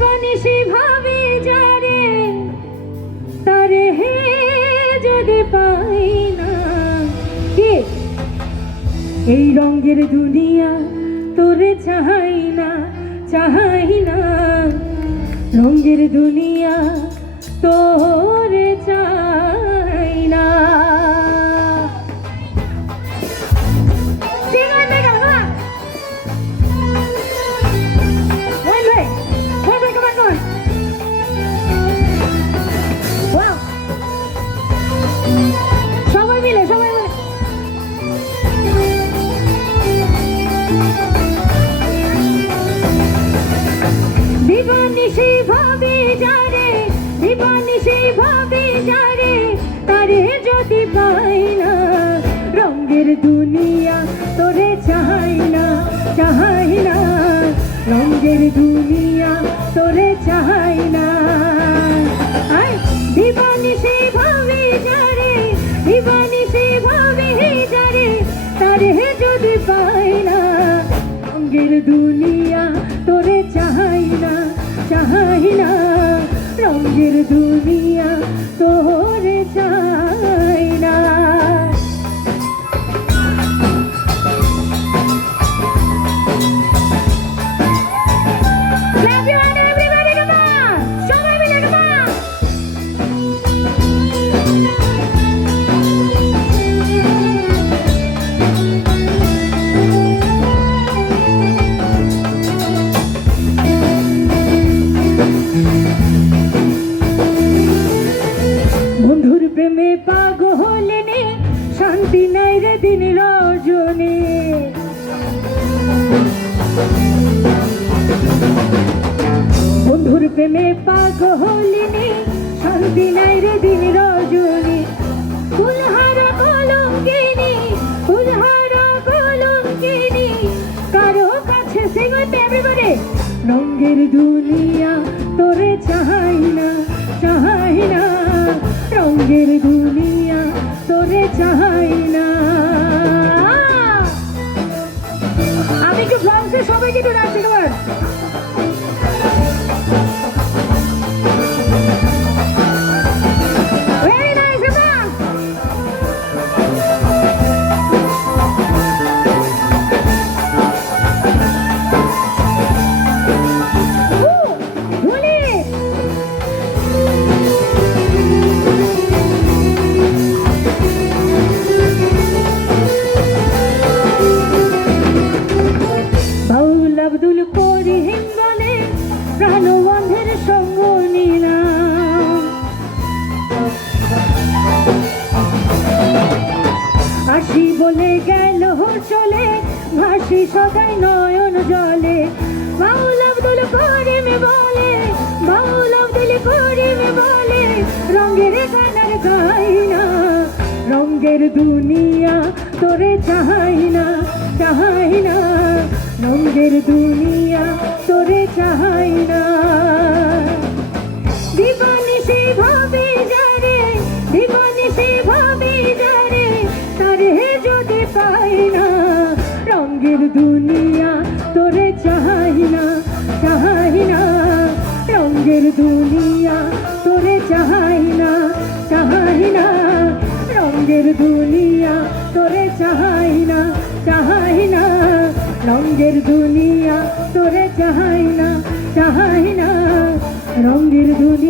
দিবানিশি ভাবি যারে তারে হে যদি পাই না কি এই রঙের দুনিয়া তোরে চাই না রঙের দুনিয়া তোরে চাই না দিবানিশি ভাবি যারে তারে যদি পাই না রঙের দুনিয়া তোরে চাই না রঙের দুনিয়া তোরে চাই না দিবানিশি ভাবি যারে তারে যদি পাই না রঙের দুনিয়া তোরে চাই না রঙের দুনিয়া তোরে চাই না বন্ধুর প্রেমে পাগল নে শান্তি নাই রে দিন রজনে বন্ধুর প্রেমে পাগল নে শান্তি নাই রে দিন রজনে ফুলহারা কলঙ্কিনী কারো কাছে সিঙ্গতে এভরিবডি রঙের দুনিয়া তোরে চাই না রঙের দুনিয়া তোরে চাই না আমি কি ফ্রান্সে সবাইকে একটু ডাকছি তোমার আব্দুল করিম বলে প্রাণবন্ধের সঙ্গ নিলাম আসি বলে গেল চলে ভাসি সদাই নয়ন জলে বাউল আব্দুল করিম বলে রঙের গানার গাই না রঙের দুনিয়া তোরে চাই না রঙের দুনিয়া তোরে চাই না দিবানিশি ভাবি যারে তারে যদি পাই না রঙের দুনিয়া তোরে চাই না রঙের দুনিয়া তোরে চাই না রঙের দুনিয়া তোরে চাই না রঙের দুনিয়া তোরে চাই না রঙের দুনিয়া